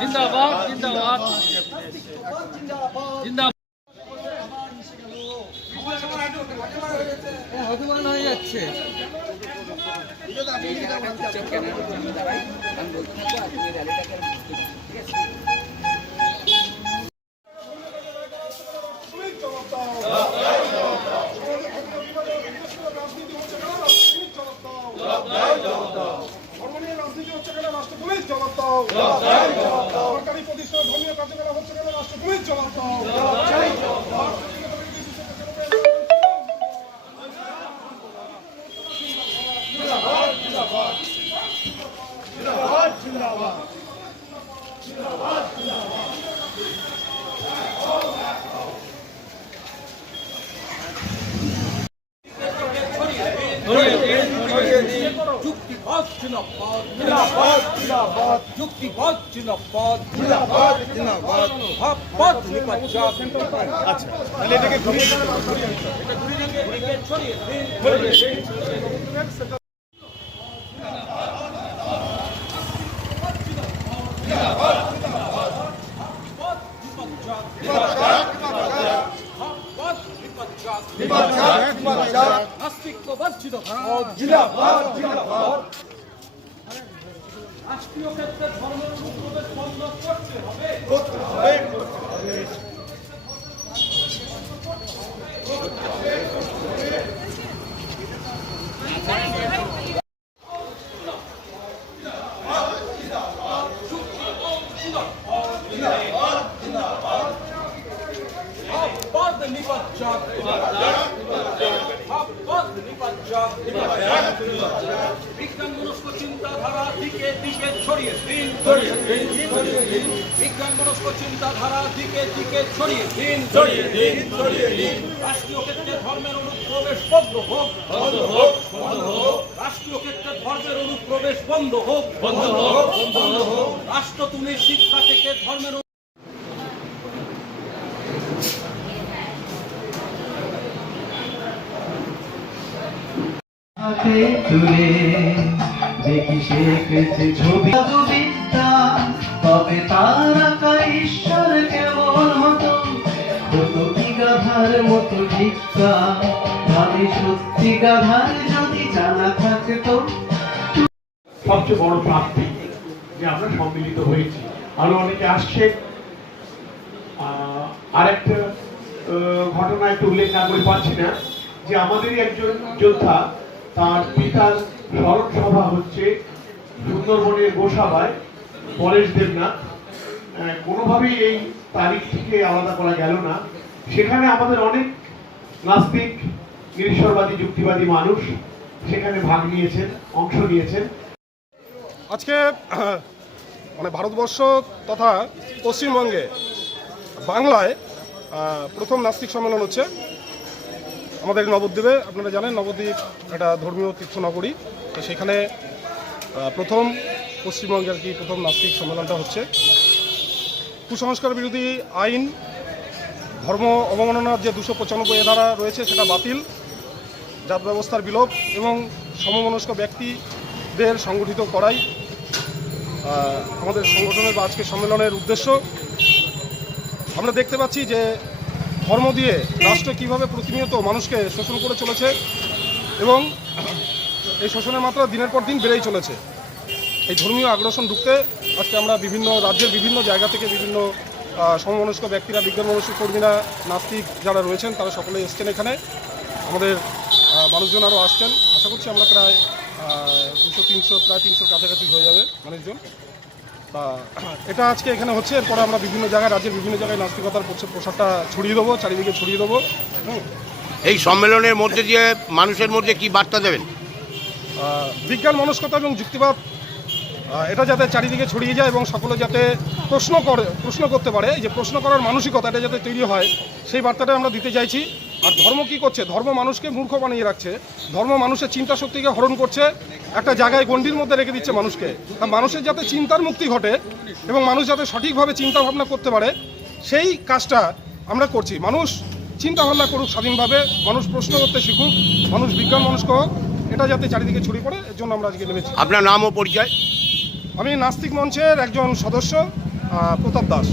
জিন্দাবাদ জিন্দাবাদ জিন্দাবাদ হতমান হয়ে যাচ্ছে। আমি বলতে থাকব আপনি র্যালিটাকে জবাব দাও সরকারি প্রতিষ্ঠান ধর্মীয় কার্যকলাপ হচ্ছে কেন? রাষ্ট্র পুলিশ জবাব দাও যুক্তিপথ জিন্দাবাদ জিন্দাবাদ। যুক্তিপথ জিন্দাবাদ জিন্দাবাদ জিন্দাবাদ। পথ নিপাচাক আচ্ছা তাহলে এটাকে ঘুরিয়ে দিন। এটা ঘুরিয়ে দিন ঘুরিয়ে ছড়িয়ে দিন। ছড়িয়ে দিন নাস্তিকবাদ জিন্দাবাদ। রাষ্ট্রীয় ক্ষেত্রে ধর্মের অনুপ্রবেশ বন্ধ করতে হবে। করতে নিপাচাক বিজ্ঞান মনস্ক চিন্তাধারা দিকে দিকে ছড়িয়ে দিন বিজ্ঞান মনস্ক চিন্তাধারা দিকে দিকে ছড়িয়ে দিন ছড়িয়ে দিন ছড়িয়ে দিন। রাষ্ট্রীয় ক্ষেত্রে ধর্মের অনুপ্রবেশ বন্ধ হোক। বন্ধ হোক বন্ধ হোক। রাষ্ট্রীয় ক্ষেত্রে ধর্মের অনুপ্রবেশ বন্ধ হোক। বন্ধ হোক বন্ধ হোক। রাষ্ট্র তুমি শিক্ষা থেকে ধর্মের হাতে তুলে দেখি শেখেছে ছবি। বিদ্যা তবে তার আঁকা ঈশ্বর কেমন হতো? হতো কি গাধার মতো ভিক্ষা? ভাবে সত্যি গাধার যদি জানা থাকতো। সবচেয়ে বড় প্রাপ্তি যে আমরা সম্মিলিত হয়েছি। আরও অনেকে আসছে। আরেকটা ঘটনা একটু উল্লেখ না করে পারছি না। যে আমাদেরই একজন যোদ্ধা তার পিতার স্মরণ সভা হচ্ছে সুন্দরবনের গোসাবায়, পরেশ দেবনাথ। কোনোভাবেই এই তারিখ থেকে আলাদা করা গেল না। সেখানে আমাদের অনেক নাস্তিক, নিরীশ্বরবাদী, যুক্তিবাদী মানুষ সেখানে ভাগ নিয়েছেন, অংশ নিয়েছেন। আজকে মানে ভারতবর্ষ তথা পশ্চিমবঙ্গে বাংলায় প্রথম নাস্তিক সম্মেলন হচ্ছে আমাদের নবদ্বীপে, আপনারা জানেন নবদ্বীপ একটা ধর্মীয় তীর্থনগরী। তো সেখানে প্রথম পশ্চিমবঙ্গে আর কি প্রথম নাস্তিক সম্মেলনটা হচ্ছে। কুসংস্কার বিরোধী আইন, ধর্ম অবমাননার যে দুশো পঁচানব্বই ধারা রয়েছে, সেটা বাতিল। জাত ব্যবস্থার বিলোপ এবং সমমনস্ক ব্যক্তিদের সংগঠিত করাই আমাদের সংগঠনের বা আজকে সম্মেলনের উদ্দেশ্য। আমরা দেখতে পাচ্ছি যে ধর্ম দিয়ে রাষ্ট্র কীভাবে প্রতিনিয়ত মানুষকে শোষণ করে চলেছে এবং এই শোষণের মাত্রা দিনের পর দিন বেড়েই চলেছে। এই ধর্মীয় আগ্রাসন ঢুকতে আজকে আমরা বিভিন্ন রাজ্যের বিভিন্ন জায়গা থেকে বিভিন্ন সমমনস্ক ব্যক্তিরা বিজ্ঞান মনস্ক কর্মীরা, নাস্তিক যারা রয়েছেন, তারা সকলে এসছেন এখানে। আমাদের মানুষজন আরও আসছেন। আশা করছি আমরা প্রায় দুশো, তিনশো, প্রায় তিনশোর কাছাকাছি হয়ে যাবে মানুষজন। তা এটা আজকে এখানে হচ্ছে এরপরে আমরা বিভিন্ন জায়গায় রাজ্যের বিভিন্ন জায়গায় নাস্তিকতার প্রচার- প্রসারটা ছড়িয়ে দেবো চারিদিকে ছড়িয়ে দেবো। এই সম্মেলনের মধ্যে দিয়ে মানুষের মধ্যে কি বার্তা দেবেন? বিজ্ঞান মনস্কতা এবং যুক্তিবাদ এটা যাতে চারিদিকে ছড়িয়ে যায় এবং সকলে যাতে প্রশ্ন করে প্রশ্ন করতে পারে এই যে প্রশ্ন করার মানসিকতা এটা যাতে তৈরি হয় সেই বার্তাটা আমরা দিতে চাইছি। আর ধর্ম কি করছে? ধর্ম মানুষকে মূর্খ বানিয়ে রাখছে। ধর্ম মানুষের চিন্তা শক্তিকে হরণ করছে। একটা জায়গায় গণ্ডির মধ্যে রেখে দিচ্ছে মানুষকে। তা মানুষের যাতে চিন্তার মুক্তি ঘটে এবং মানুষ যাতে সঠিকভাবে চিন্তা ভাবনা করতে পারে সেই কাজটা আমরা করছি। মানুষ চিন্তা ভাবনা করুক স্বাধীনভাবে মানুষ প্রশ্ন করতে শিখুক মানুষ বিজ্ঞান মনস্ক হোক এটা যাতে চারিদিকে ছড়িয়ে পড়ে এর জন্য আমরা আজকে নেমেছি। আপনার নাম ও পরিচয়? আমি নাস্তিক মঞ্চের একজন সদস্য প্রতাপ দাস।